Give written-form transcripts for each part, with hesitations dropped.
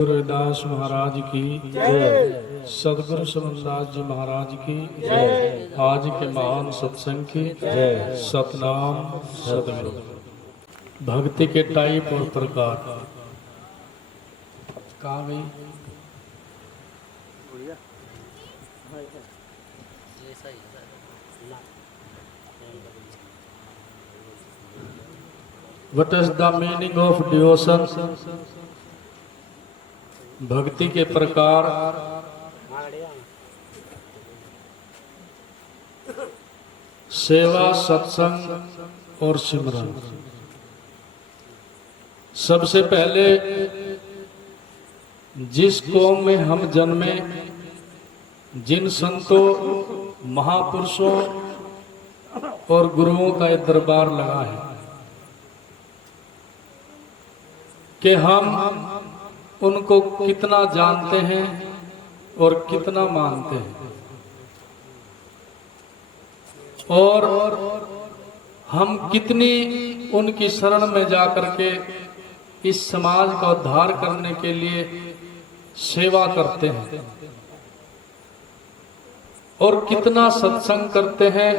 रविदास महाराज की जय, सदगुरु समरदास जी महाराज की जय, आज के महान सत्संग की जय, सतनाम सदगुरु। भक्ति के टाइप और प्रकार कहाँ गई? What is the meaning of devotion? भक्ति के प्रकार सेवा, सत्संग और सिमरन। सबसे पहले जिस कौम में हम जन्मे, जिन संतों, महापुरुषों और गुरुओं का एक दरबार लगा है कि हम उनको कितना जानते हैं और कितना मानते हैं, और हम कितनी उनकी शरण में जाकर के इस समाज का उद्धार करने के लिए सेवा करते हैं, और कितना सत्संग करते हैं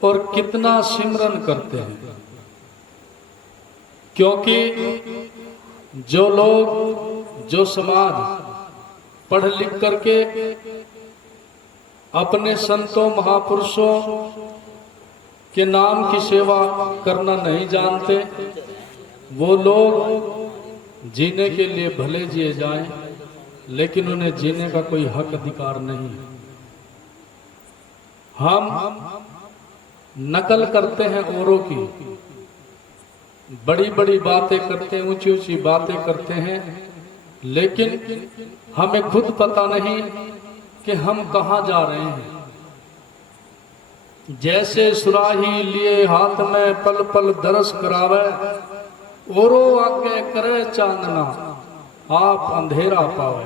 और कितना सिमरन करते हैं। क्योंकि जो लोग, जो समाज पढ़ लिख करके अपने संतों, महापुरुषों के नाम की सेवा करना नहीं जानते, वो लोग जीने के लिए भले जिए जाएं, लेकिन उन्हें जीने का कोई हक अधिकार नहीं है। हम नकल करते हैं औरों की, बड़ी बड़ी बातें करते हैं, ऊंची ऊंची बातें करते हैं, लेकिन हमें खुद पता नहीं कि हम कहाँ जा रहे हैं। जैसे सुराही लिए हाथ में पल पल दरस करावे, औरो आगे करे चांदना आप अंधेरा पावे,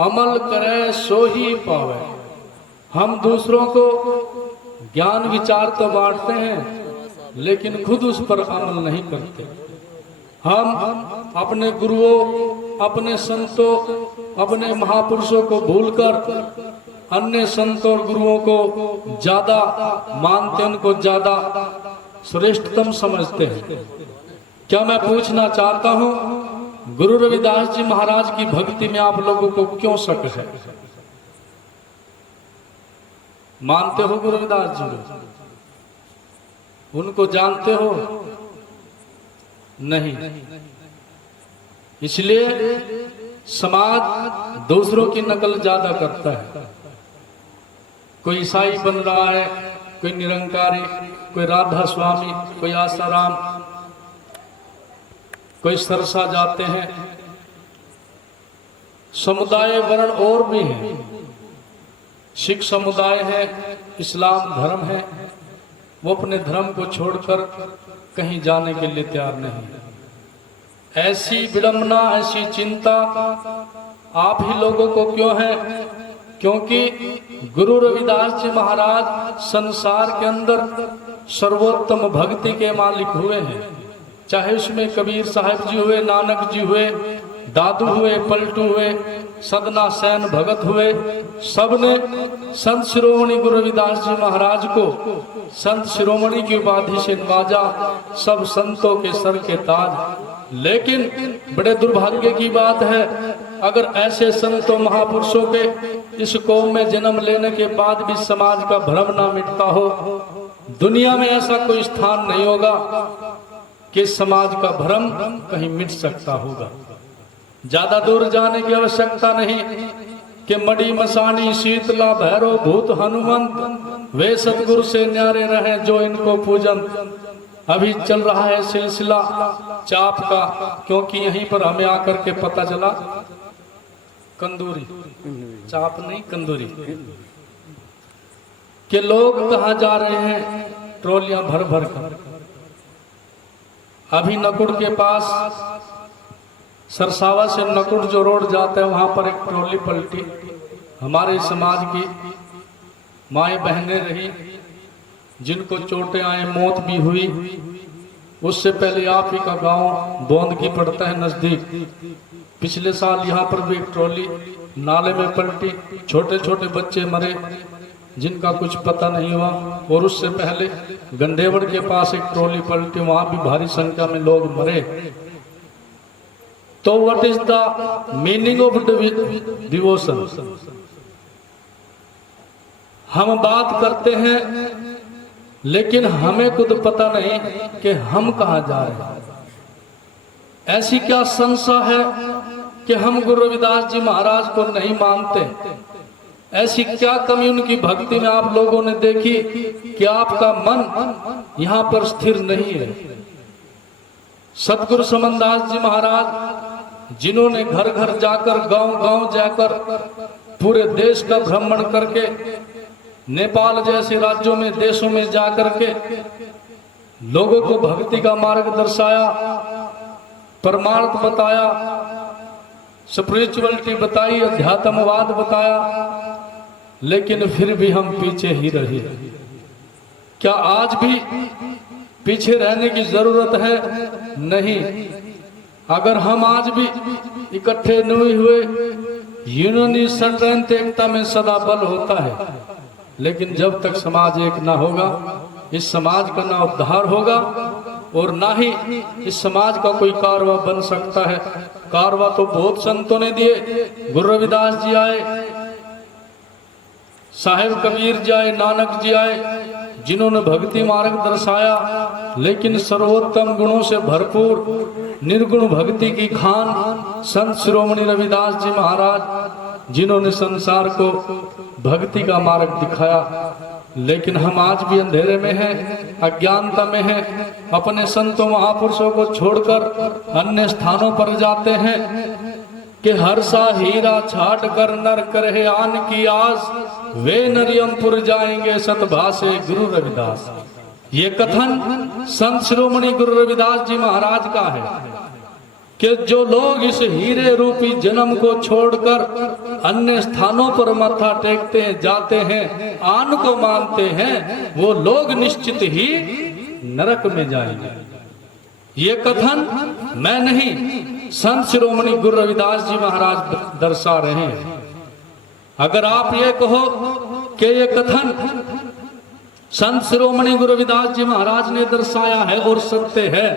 अमल करे सो ही पावे। हम दूसरों को ज्ञान विचार तो बांटते हैं, लेकिन खुद उस पर अमल नहीं करते। हम अपने गुरुओं, अपने संतों, अपने महापुरुषों को भूलकर अन्य संतों और गुरुओं को ज्यादा मानते, उनको ज्यादा श्रेष्ठतम समझते हैं। क्या मैं पूछना चाहता हूं, गुरु रविदास जी महाराज की भक्ति में आप लोगों को क्यों शक है? मानते हो गुरु रविदास जी को? उनको जानते हो? नहीं। इसलिए समाज दूसरों की नकल ज्यादा करता है। कोई ईसाई बन रहा है, कोई निरंकारी, कोई राधा स्वामी, कोई आसाराम, कोई सरसा जाते हैं। समुदाय वर्ण और भी हैं। सिख समुदाय है, इस्लाम धर्म है, वो अपने धर्म को छोड़कर कहीं जाने के लिए तैयार नहीं। ऐसी विडंबना, ऐसी चिंता आप ही लोगों को क्यों है? क्योंकि गुरु रविदास जी महाराज संसार के अंदर सर्वोत्तम भक्ति के मालिक हुए हैं। चाहे उसमें कबीर साहब जी हुए, नानक जी हुए, दादू हुए, पलटू हुए, सदना सैन भगत हुए, सबने संत शिरोमणि गुरु रविदास जी महाराज को संत शिरोमणि की उपाधि से नवाजा, सब संतों के सर के ताज। लेकिन बड़े दुर्भाग्य की बात है, अगर ऐसे संतों, महापुरुषों के इस कौम में जन्म लेने के बाद भी समाज का भ्रम ना मिटता हो, दुनिया में ऐसा कोई स्थान नहीं होगा कि समाज का भ्रम कहीं मिट सकता होगा। ज्यादा दूर जाने की आवश्यकता नहीं कि मड़ी मसानी शीतला भैरव भूत हनुमंत वे सतगुरु से न्यारे रहे जो इनको पूजन। अभी चल रहा है सिलसिला चाप का, क्योंकि यहीं पर हमें आकर के पता चला, कंदूरी, चाप नहीं कंदूरी, कि लोग कहाँ जा रहे हैं ट्रॉलियां भर भर कर। अभी नकुड़ के पास, सरसावा से नकुड़ जो रोड जाता है, वहां पर एक ट्रॉली पलटी। हमारे समाज की माएं बहनें रही, जिनको चोटें आए, मौत भी हुई। उससे पहले आप ही का गांव बोंदगी पड़ता है नजदीक, पिछले साल यहाँ पर भी एक ट्रॉली नाले में पलटी, छोटे छोटे बच्चे मरे जिनका कुछ पता नहीं हुआ। और उससे पहले गंडेवड़ के पास एक ट्रॉली पलटी, वहां भी भारी संख्या में लोग मरे। तो what is the meaning of devotion? हम बात करते हैं लेकिन हमें खुद पता नहीं कि हम कहां जा रहे हैं। ऐसी क्या संशय है कि हम गुरु रविदास जी महाराज को नहीं मानते? ऐसी क्या कमी उनकी भक्ति में आप लोगों ने देखी कि आपका मन यहाँ पर स्थिर नहीं है? सतगुरु समनदास जी महाराज जिन्होंने घर घर जाकर, गांव गांव जाकर, पूरे देश का भ्रमण करके, नेपाल जैसे राज्यों में, देशों में जाकर के लोगों को भक्ति का मार्ग दर्शाया, परमार्थ बताया, स्पिरिचुअलिटी बताई, अध्यात्मवाद बताया, लेकिन फिर भी हम पीछे ही रहे। क्या आज भी पीछे रहने की जरूरत है? नहीं। अगर हम आज भी इकट्ठे नहीं हुए, यूनिटी स्ट्रेंथ, एकता में सदा बल होता है, लेकिन जब तक समाज एक ना होगा, इस समाज का ना उद्धार होगा और ना ही इस समाज का कोई कारवा बन सकता है। कारवा तो बहुत संतों ने दिए, गुरु रविदास जी आए, साहेब कबीर जी आए, नानक जी आए, जिन्होंने भक्ति मार्ग दर्शाया, लेकिन सर्वोत्तम गुणों से भरपूर निर्गुण भक्ति की खान संत शिरोमणि रविदास जी महाराज, जिन्होंने संसार को भक्ति का मार्ग दिखाया। लेकिन हम आज भी अंधेरे में हैं, अज्ञानता में हैं, अपने संतों महापुरुषों को छोड़कर अन्य स्थानों पर जाते हैं कि हर सा हीरा छाट कर नर करे आन की आस, वे नरियमपुर जाएंगे सतभाषे गुरु रविदास। ये कथन संत शिरोमणि गुरु रविदास जी महाराज का है कि जो लोग इस हीरे रूपी जन्म को छोड़कर अन्य स्थानों पर माथा टेकते हैं, जाते हैं, आन को मानते हैं, वो लोग निश्चित ही नरक में जाएंगे। ये कथन मैं नहीं, संत शिरोमणि गुरु रविदास जी महाराज दर्शा रहे हैं। अगर आप ये कहो कि ये कथन संत शिरोमणि गुरु रविदास जी महाराज ने दर्शाया है और सत्य है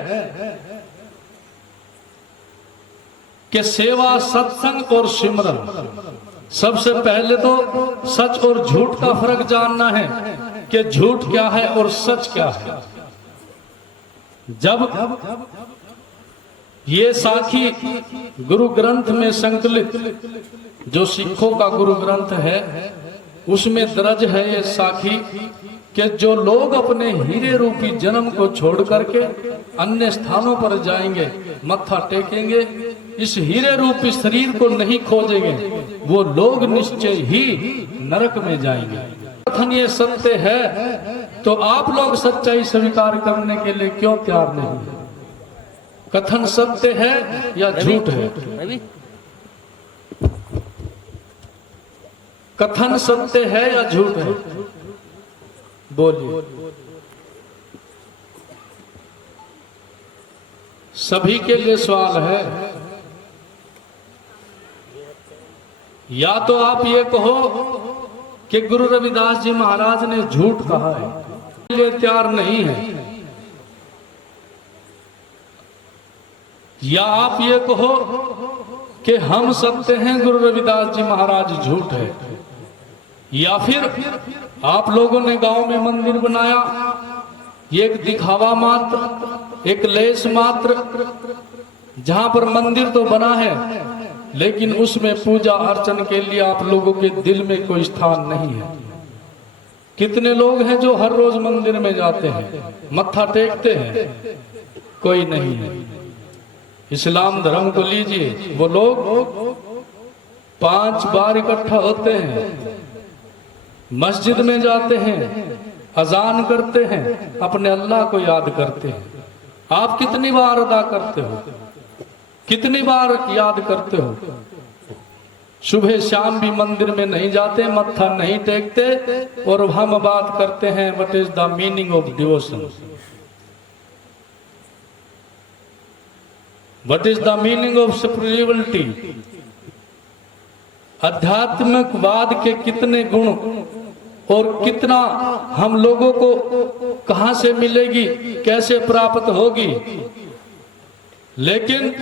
कि सेवा, सत्संग और सिमरन, सबसे पहले तो सच और झूठ का फर्क जानना है कि झूठ क्या है और सच क्या है। जब ये साखी गुरु ग्रंथ में संकलित, जो सिखों का गुरु ग्रंथ है, उसमें दर्ज है ये साखी कि जो लोग अपने हीरे रूपी जन्म को छोड़ करके अन्य स्थानों पर जाएंगे, मत्था टेकेंगे, इस हीरे रूपी शरीर को नहीं खोजेंगे, वो लोग निश्चय ही नरक में जाएंगे। कथन ये सत्य है, तो आप लोग सच्चाई स्वीकार करने के लिए क्यों तैयार नहीं? कथन सत्य है या झूठ है? कथन सत्य है या झूठ है? बोलिए। सभी के लिए सवाल है। या तो आप ये कहो कि गुरु रविदास जी महाराज ने झूठ कहा है, लिए तैयार नहीं है, या आप ये कहो कि हम सत्य हैं, गुरु रविदास जी महाराज झूठ है। या फिर आप लोगों ने गांव में मंदिर बनाया, ये एक दिखावा मात्र, एक लेस मात्र, जहां पर मंदिर तो बना है लेकिन उसमें पूजा अर्चन के लिए आप लोगों के दिल में कोई स्थान नहीं है। कितने लोग हैं जो हर रोज मंदिर में जाते हैं, मत्था टेकते हैं? कोई नहीं है। इस्लाम धर्म को लीजिए, वो लोग 5 बार इकट्ठा होते हैं, मस्जिद में जाते हैं, अजान करते हैं, अपने अल्लाह को याद करते हैं। आप कितनी बार अदा करते हो? कितनी बार याद करते हो? सुबह शाम भी मंदिर में नहीं जाते, मत्था नहीं टेकते, और हम बात करते हैं what is the meaning of devotion. What is the meaning of spirituality? आध्यात्मिकवाद के कितने गुण और कितना हम लोगों को कहां से मिलेगी, कैसे प्राप्त होगी। लेकिन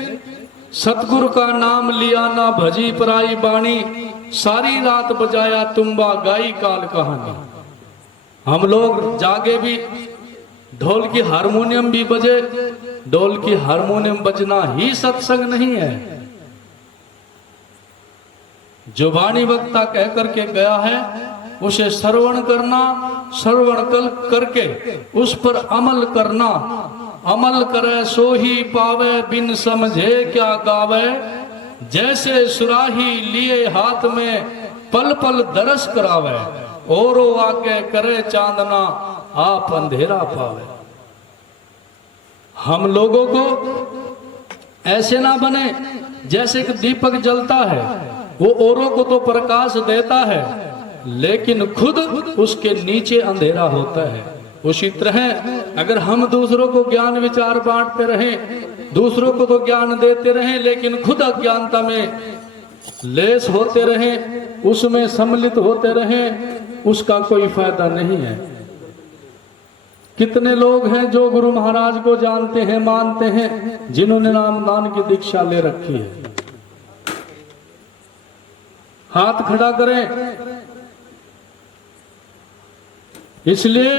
सतगुरु का नाम लिया ना भजी पराई बाणी, सारी रात बजाया तुम्बा गाई काल कहानी। हम लोग जागे भी, ढोल की हारमोनियम भी बजे, ढोल की हारमोनियम बजना ही सत्संग नहीं है। जो वाणी वक्ता कह करके गया है उसे श्रवण करना, श्रवण करके उस पर अमल करना। अमल करे सो ही पावे, बिन समझे क्या गावे। जैसे सुराही लिए हाथ में, पल पल दरस करावे। औरो आके करे चांदना, आप अंधेरा पावे। हम लोगों को ऐसे ना बने जैसे कि दीपक जलता है, वो औरों को तो प्रकाश देता है लेकिन खुद उसके नीचे अंधेरा होता है। उसी तरह अगर हम दूसरों को ज्ञान विचार बांटते रहें, दूसरों को तो ज्ञान देते रहें, लेकिन खुद अज्ञानता में लेस होते रहें, उसमें सम्मिलित होते रहें, उसका कोई फायदा नहीं है। कितने लोग हैं जो गुरु महाराज को जानते हैं, मानते हैं, जिन्होंने नामदान की दीक्षा ले रखी है। हाथ खड़ा करें। इसलिए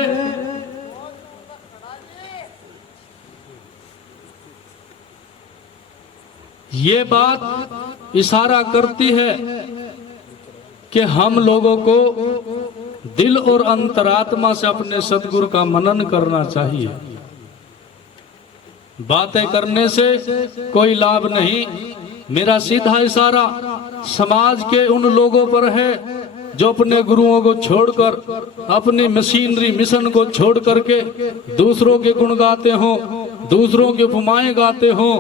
ये बात इशारा करती है कि हम लोगों को दिल और अंतरात्मा से अपने सतगुरु का मनन करना चाहिए। बातें करने से कोई लाभ नहीं। मेरा सीधा इशारा समाज के उन लोगों पर है जो अपने गुरुओं को छोड़कर, अपनी मशीनरी मिशन को छोड़ करके दूसरों के गुण गाते हो, दूसरों के उपमाएं गाते हो।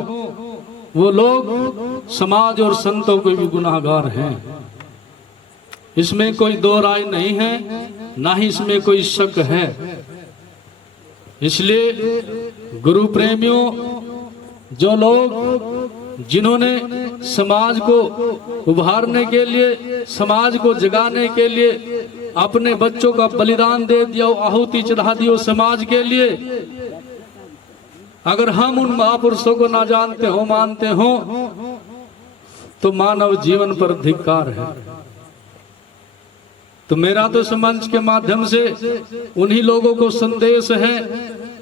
वो लोग समाज और संतों के भी गुनाहगार हैं। इसमें कोई दो राय नहीं है, ना ही इसमें कोई शक है। इसलिए गुरु प्रेमियों, जो लोग जिन्होंने समाज को उभारने के लिए, समाज को जगाने के लिए अपने बच्चों का बलिदान दे दिया, आहुति चढ़ा दियो समाज के लिए, अगर हम उन महापुरुषों को ना जानते हो, मानते हो, तो मानव जीवन पर धिक्कार है। तो मेरा तो इस मंच के माध्यम से उन्हीं लोगों को संदेश है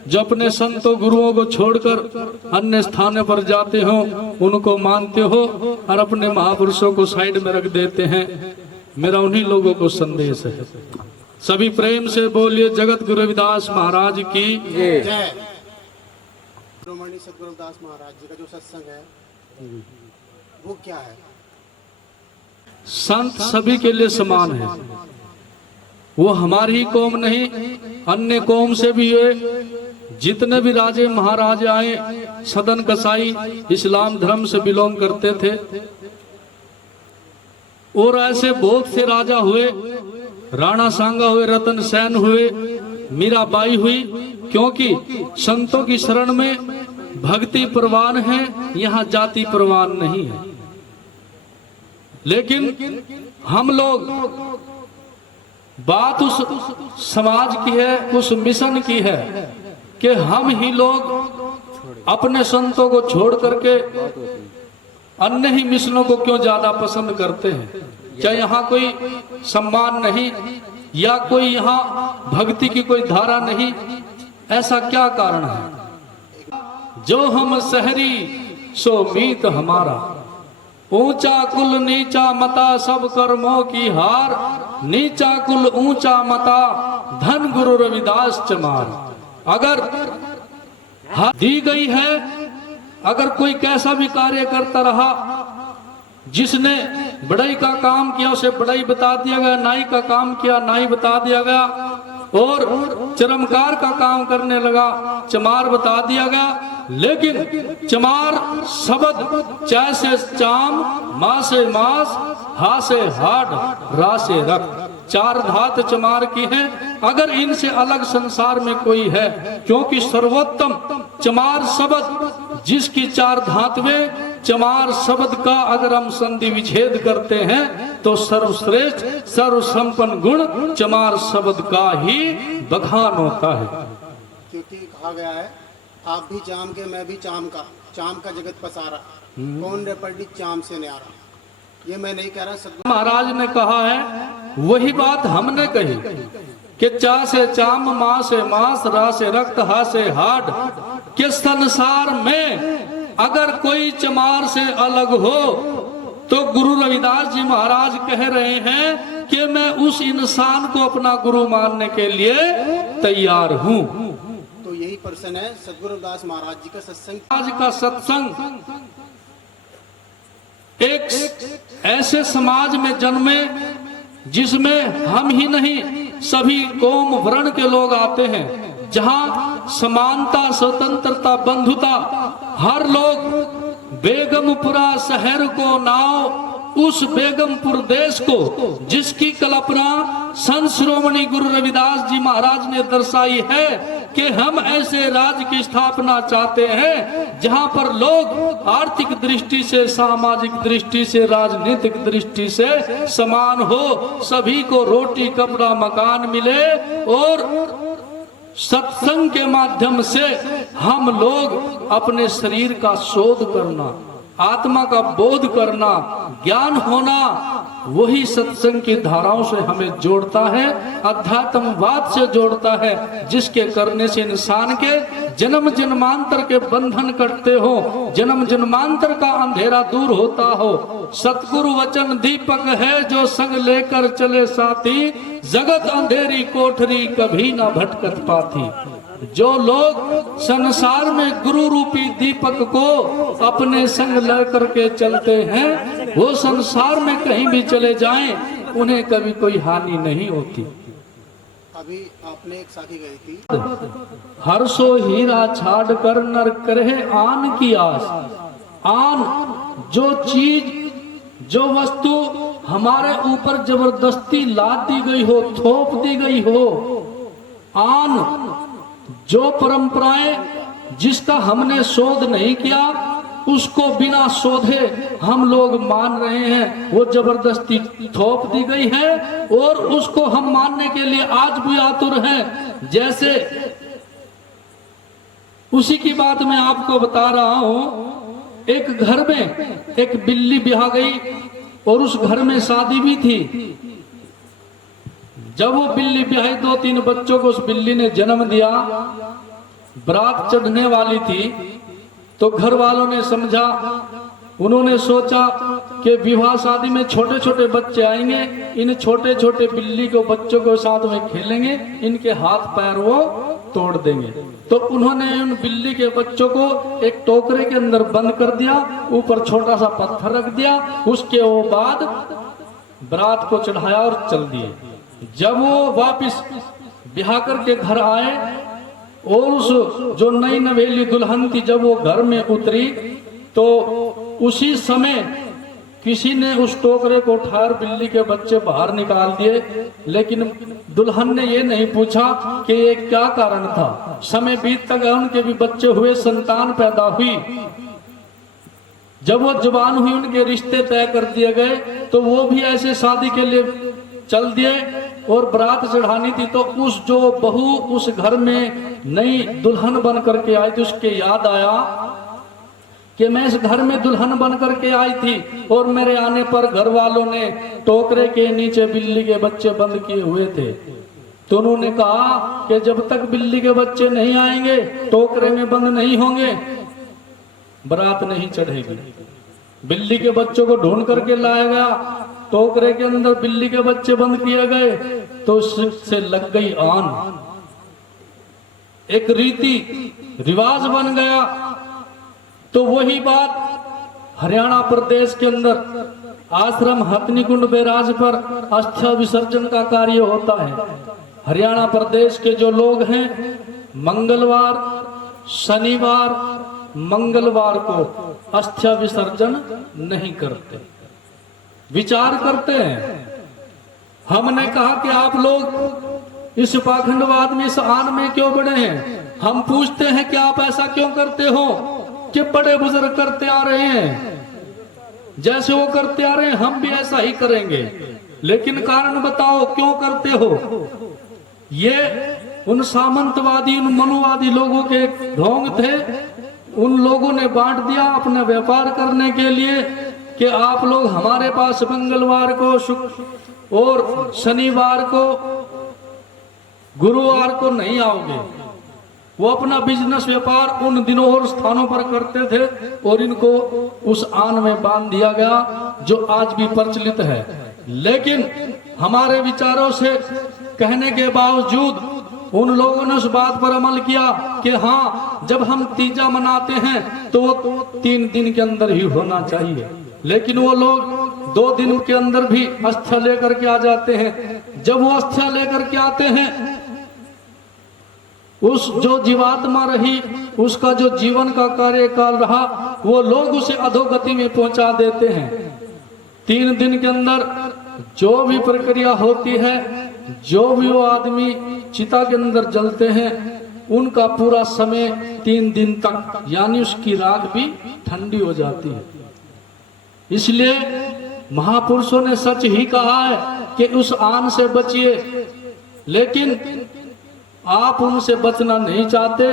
जो अपने संतों गुरुओं को छोड़कर अन्य स्थानों पर जाते हो, उनको मानते हो और अपने महापुरुषों को साइड में रख देते हैं। मेरा उन्हीं लोगों को संदेश है। सभी प्रेम से बोलिए जगत गुरु रविदास महाराज की जय। शिरोमणि सद्गुरु रविदास महाराज जी का जो सत्संग है वो क्या है? संत सभी के लिए समान है। वो हमारी ही कौम नहीं, अन्य कौम से भी है। जितने भी राजे महाराजे आए, सदन कसाई इस्लाम धर्म से बिलोंग करते थे, और ऐसे बहुत से राजा हुए, राणा सांगा हुए, रतन सेन हुए, मीराबाई हुई, क्योंकि संतों की शरण में भक्ति प्रवान है, यहाँ जाति प्रवान नहीं है। लेकिन हम लोग, बात उस समाज की है, उस मिशन की है कि हम ही लोग अपने संतों को छोड़ करके अन्य ही मिशनों को क्यों ज्यादा पसंद करते हैं। क्या यहाँ कोई सम्मान नहीं, या कोई यहाँ भक्ति की कोई धारा नहीं? ऐसा क्या कारण है? जो हम शहरी सो मीत हमारा, ऊंचा कुल नीचा मता, सब कर्मों की हार, नीचा कुल ऊंचा मता, धन गुरु रविदास चमार। अगर दी गई है, अगर कोई कैसा भी कार्य करता रहा, जिसने बड़ाई का काम किया उसे बड़ाई बता दिया गया, नाई का काम किया नाई बता दिया गया, और चरमकार का काम करने लगा चमार बता दिया गया। लेकिन चमार शब्द चा से चाम, माँ से मास, हा से हाड, रा से रक्त, चार धात चमार की है। अगर इनसे अलग संसार में कोई है, क्योंकि सर्वोत्तम चमार शब्द जिसकी चार धातुएं चमार शब्द का अगर हम संधि विच्छेद करते हैं तो सर्वश्रेष्ठ सर्वसंपन्न गुण चमार शब्द का ही बखान होता है। क्योंकि कहा गया है आप भी चाम के मैं भी चाम का जगत पसारा, कौन रे पड़ी चाम से न्यारा। ये मैं नहीं कह रहा, सदगुरु महाराज ने कहा है, वही बात हमने कही कि चा से चाम, माँ से मांस, रा से रक्त, हा से हाड, के संसार में अगर कोई चमार से अलग हो तो गुरु रविदास जी महाराज कह रहे हैं कि मैं उस इंसान को अपना गुरु मानने के लिए तैयार हूं। तो यही प्रश्न है सदगुरु रविदास महाराज जी का सत्संग। आज का सत्संग एक ऐसे समाज में जन्मे जिसमें हम ही नहीं सभी कौम वर्ण के लोग आते हैं, जहां समानता, स्वतंत्रता, बंधुता, हर लोग बेगमपुरा शहर को नाव, उस बेगमपुर देश को जिसकी कल्पना संत श्रोमणी गुरु रविदास जी महाराज ने दर्शाई है कि हम ऐसे राज्य की स्थापना चाहते हैं जहां पर लोग आर्थिक दृष्टि से, सामाजिक दृष्टि से, राजनीतिक दृष्टि से समान हो, सभी को रोटी कपड़ा मकान मिले और सत्संग के माध्यम से हम लोग अपने शरीर का शोध करना, आत्मा का बोध करना, ज्ञान होना, वही सत्संग की धाराओं से हमें जोड़ता है, अध्यात्मवाद से जोड़ता है, जिसके करने से इंसान के जन्म जन्मांतर के बंधन कटते हो, जन्म जन्मांतर का अंधेरा दूर होता हो। सतगुरु वचन दीपक है जो संग लेकर चले साथी, जगत अंधेरी कोठरी कभी ना भटकत पाती। जो लोग संसार में गुरु रूपी दीपक को अपने संग लेकर के चलते हैं, वो संसार में कहीं भी चले जाएं, उन्हें कभी कोई हानि नहीं होती। अभी आपने एक साथी गई थी, हर्षो हीरा छाड़ कर नर करे आन की आस। आन जो चीज, जो वस्तु हमारे ऊपर जबरदस्ती लाद दी गई हो, थोप दी गई हो, आन जो परंपराएं जिसका हमने शोध नहीं किया, उसको बिना शोधे हम लोग मान रहे हैं, वो जबरदस्ती थोप दी गई है और उसको हम मानने के लिए आज भी आतुर हैं। जैसे उसी की बात मैं आपको बता रहा हूं, एक घर में एक बिल्ली ब्याह गई और उस घर में शादी भी थी। जब वो बिल्ली ब्याही, 2-3 बच्चों को उस बिल्ली ने जन्म दिया, बारात चढ़ने वाली थी, तो घर वालों ने समझा, उन्होंने सोचा कि विवाह शादी में छोटे छोटे बच्चे आएंगे, इन छोटे छोटे बिल्ली को बच्चों को साथ में खेलेंगे, इनके हाथ पैर वो तोड़ देंगे। तो उन्होंने उन बिल्ली के बच्चों को एक टोकरे के अंदर बंद कर दिया, ऊपर छोटा सा पत्थर रख दिया, उसके बाद बारात को चढ़ाया और चल दिए। जब वो वापिस ब्याह करके घर आए और उस जो नई नवेली दुल्हन थी, जब वो घर में उतरी तो उसी समय किसी ने उस टोकरे को उठाकर बिल्ली के बच्चे बाहर निकाल दिए, लेकिन दुल्हन ने ये नहीं पूछा कि ये क्या कारण था। समय बीतता गया, उनके भी बच्चे हुए, संतान पैदा हुई। जब वो जवान हुई, उनके रिश्ते तय कर दिए गए, तो वो भी ऐसे शादी के लिए चल दिए और बारात चढ़ानी थी। तो उस जो बहू उस घर में नई दुल्हन बन करके आई थी, उसके याद आया कि मैं इस घर में दुल्हन बन करके आई थी और मेरे आने पर घर वालों ने टोकरे के नीचे बिल्ली के बच्चे बंद किए हुए थे। तो उन्होंने कहा कि जब तक बिल्ली के बच्चे नहीं आएंगे, टोकरे में बंद नहीं होंगे, बारात नहीं चढ़ेगी। बिल्ली के बच्चों को ढूंढ करके लाया गया, टोकरे के अंदर बिल्ली के बच्चे बंद किए गए, तो उससे लग गई आन, एक रीति रिवाज बन गया। तो वही बात हरियाणा प्रदेश के अंदर आश्रम हथनीकुंड बैराज पर अस्थि विसर्जन का कार्य होता है। हरियाणा प्रदेश के जो लोग हैं, मंगलवार, शनिवार, मंगलवार को अस्थि विसर्जन नहीं करते, विचार करते हैं। हमने कहा कि आप लोग इस पाखंडवाद में, इस आन में क्यों बड़े हैं? हम पूछते हैं कि आप ऐसा क्यों करते हो? कि बड़े बुजुर्ग करते आ रहे हैं, जैसे वो करते आ रहे हैं हम भी ऐसा ही करेंगे। लेकिन कारण बताओ क्यों करते हो? ये उन सामंतवादी, उन मनुवादी लोगों के ढोंग थे। उन लोगों ने बांट दिया अपने व्यापार करने के लिए कि आप लोग हमारे पास मंगलवार को, शुक्र और शनिवार को, गुरुवार को नहीं आओगे। वो अपना बिजनेस व्यापार उन दिनों और स्थानों पर करते थे और इनको उस आन में बांध दिया गया जो आज भी प्रचलित है। लेकिन हमारे विचारों से कहने के बावजूद उन लोगों ने उस बात पर अमल किया कि हाँ, जब हम तीजा मनाते हैं तो वो 3 दिन के अंदर ही होना चाहिए। लेकिन वो लोग 2 दिन के अंदर भी अस्थिया लेकर के आ जाते हैं। जब वो अस्थिया लेकर के आते हैं, उस जो जीवात्मा रही, उसका जो जीवन का कार्यकाल रहा, वो लोग उसे अधोगति में पहुंचा देते हैं। 3 दिन के अंदर जो भी प्रक्रिया होती है, जो भी वो आदमी चिता के अंदर जलते हैं, उनका पूरा समय 3 दिन तक, यानी उसकी राख भी ठंडी हो जाती है। इसलिए महापुरुषों ने सच ही कहा है कि उस आन से बचिए। लेकिन आप उनसे बचना नहीं चाहते।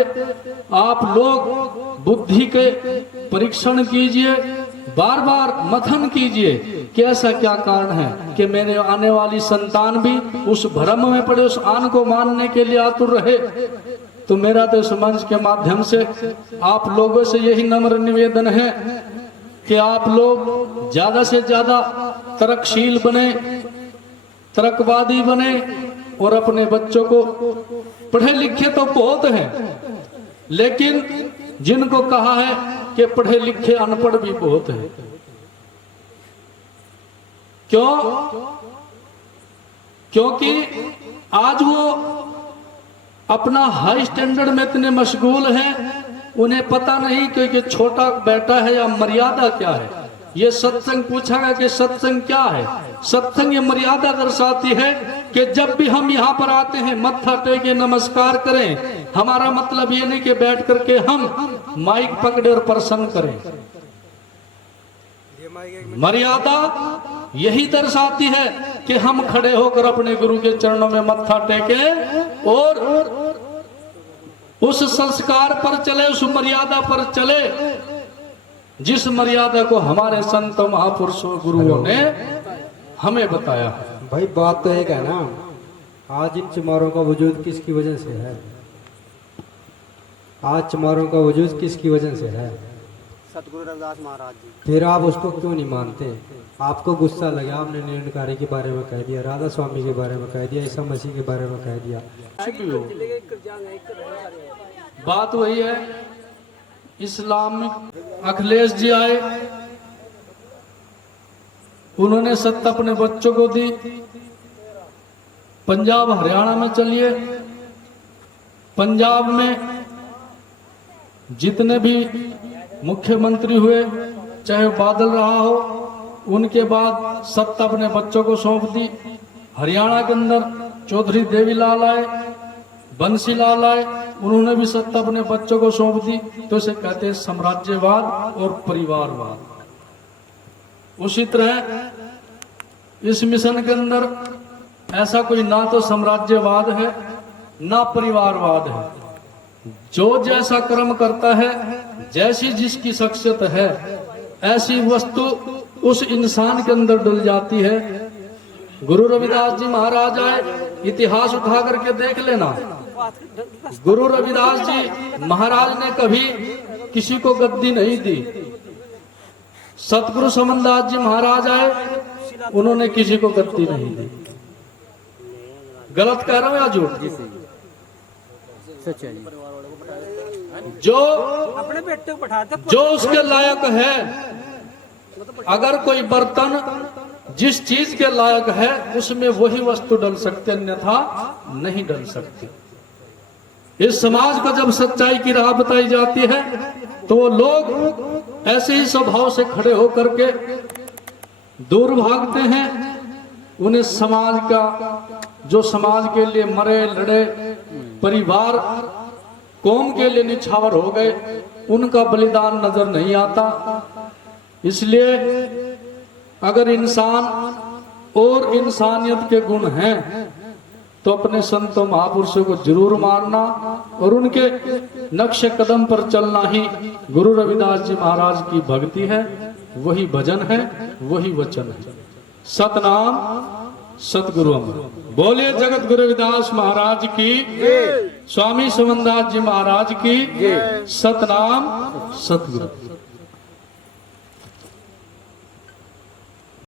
आप लोग बुद्धि के परीक्षण कीजिए, बार बार मथन कीजिए कि ऐसा क्या कारण है कि मेरे आने वाली संतान भी उस भ्रम में पड़े, उस आन को मानने के लिए आतुर रहे। तो मेरा तो इस मंच के माध्यम से आप लोगों से यही नम्र निवेदन है कि आप लोग ज्यादा से ज्यादा तर्कशील बने, तर्कवादी बने और अपने बच्चों को, पढ़े लिखे तो बहुत हैं, लेकिन जिनको कहा है कि पढ़े लिखे अनपढ़ भी बहुत है। क्यों? क्योंकि आज वो अपना हाई स्टैंडर्ड में इतने मशगूल हैं, उन्हें पता नहीं कि छोटा बेटा है या मर्यादा क्या है। ये सत्संग पूछा गया कि सत्संग क्या है? सत्संग ये मर्यादा दर्शाती है कि जब भी हम यहाँ पर आते हैं मत्था टेके नमस्कार करें। हमारा मतलब ये नहीं कि बैठ करके हम माइक पकड़े और प्रसन्न करें। मर्यादा यही दर्शाती है कि हम खड़े होकर अपने गुरु के चरणों में मत्था टेके और उस संस्कार पर चले, उस मर्यादा पर चले जिस मर्यादा को हमारे संत महापुरुषों गुरुओं ने हमें बताया। भाई बात तो एक है ना, आज इन चमारों का वजूद किसकी वजह से है? आज चमारों का वजूद किसकी वजह से है? सतगुरु रविदास महाराज जी। फिर आप उसको क्यों नहीं मानते? आपको गुस्सा लगा, आपने निरंकारी के बारे में कह दिया, राधा स्वामी के बारे में कह दिया, ईसा मसीह के बारे में कह दिया। बात वही है। इस्लामिक अखिलेश जी आए, उन्होंने सत्ता अपने बच्चों को दी। पंजाब हरियाणा में चलिए, पंजाब में जितने भी मुख्यमंत्री हुए, चाहे बादल रहा हो, उनके बाद सत्ता अपने बच्चों को सौंप दी। हरियाणा के अंदर चौधरी देवीलाल आए, बंसीलाल आए, उन्होंने भी सत्ता अपने बच्चों को सौंप दी। तो इसे कहते हैं साम्राज्यवाद और परिवारवाद। उसी तरह इस मिशन के अंदर ऐसा कोई ना तो साम्राज्यवाद है ना परिवारवाद है। जो जैसा कर्म करता है, जैसी जिसकी शख्सियत है, ऐसी वस्तु उस इंसान के अंदर डल जाती है। गुरु रविदास जी महाराज आए, इतिहास उठा करके देख लेना। गुरु रविदास जी महाराज ने कभी किसी को गद्दी नहीं दी। सतगुरु समनदास जी महाराज आए, उन्होंने किसी को गद्दी नहीं दी। गलत कह रहा हूं या झूठ? जो अपने बेटे को बैठाते, जो उसके लायक है, अगर कोई बर्तन जिस चीज के लायक है उसमें वही वस्तु डल सकती, अन्यथा नहीं डल सकती। इस समाज को जब सच्चाई की राह बताई जाती है तो वो लोग ऐसे ही स्वभाव से खड़े होकर के दूर भागते हैं। उन्हें समाज का, जो समाज के लिए मरे लड़े परिवार कौम के लिए निछावर हो गए, उनका बलिदान नजर नहीं आता। इसलिए अगर इंसान और इंसानियत के गुण हैं तो अपने संतों महापुरुषों को जरूर मानना और उनके नक्शे कदम पर चलना ही गुरु रविदास जी महाराज की भक्ति है, वही भजन है, वही वचन है। सतनाम सतगुरु अमर। बोले जगत गुरु रविदास महाराज की, स्वामी समनदास जी महाराज की, सतनाम सतगुरु।